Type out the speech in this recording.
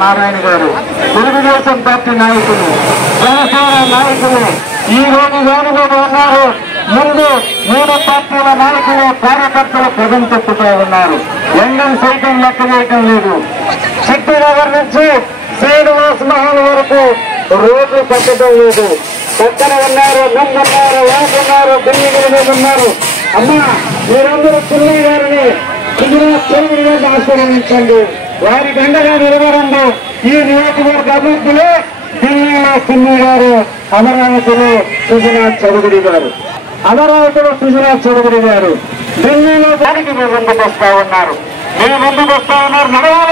నారాయణ గారు తెలుగుదేశం పార్టీ నాయకులు, జనసేన నాయకులు ఈ రోజు వేరుగా ఉన్నారు. ముందు 3 పార్టీల నాయకులు కార్యకర్తలు పదం తప్పుతూ ఉన్నారు. ఎండం సైతం లెక్క వేయటం లేదు. చిత్తూరు నుంచి శ్రీనివాస్ మహల్ వరకు రోడ్లు పట్టడం లేదు. పక్కన ఉన్నారు, ముందున్నారు, వాకున్నారు, బిల్డింగ్ల మీద ఉన్నారు. అమ్మా మీరందరూ పిల్లయ్య గారిని తెలుగుగా ఆశీర్వదించండి. వారి దండగా నిలబడండి. ఈ నియోజకవర్గ అభివృద్ధిలో ఢిల్లీలో పిల్లి గారు, అమరావతిలో సుజనాథ్ చౌదరి గారు, అమరావతిలో సుజనాథ్ చౌదరి గారు ఢిల్లీలో దానికి మీ ముందుకు వస్తా ఉన్నారు. నడవాలి.